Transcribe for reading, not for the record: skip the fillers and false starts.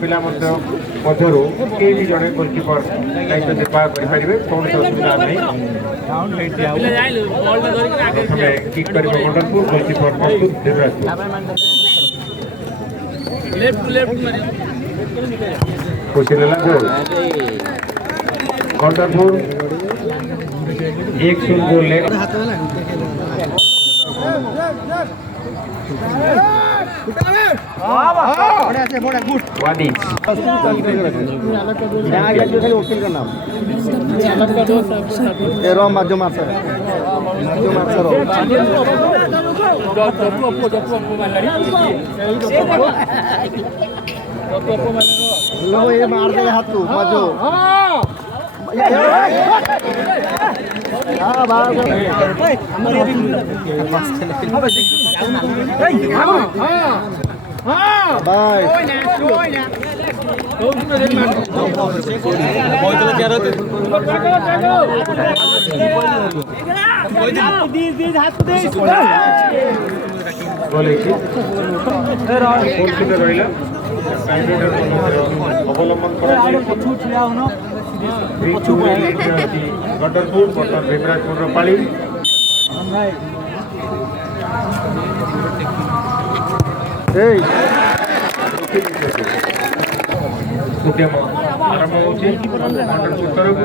पिला मध्यरू किए भी जड़े गोलकीपर दायित्व निर्वाह करेंगे कौन असुविधा नहीं प्रथम किक कर वंडरपुर गोलकीपर प्रस्तुत देवराज कुशिला गोल वंडरपुर 1-0 गोल ले वादी अवलम्बन गंडरपुर बर्तमान भीमराजपुर पाली उद्यम आरंभ होची गंडरपुर तरफ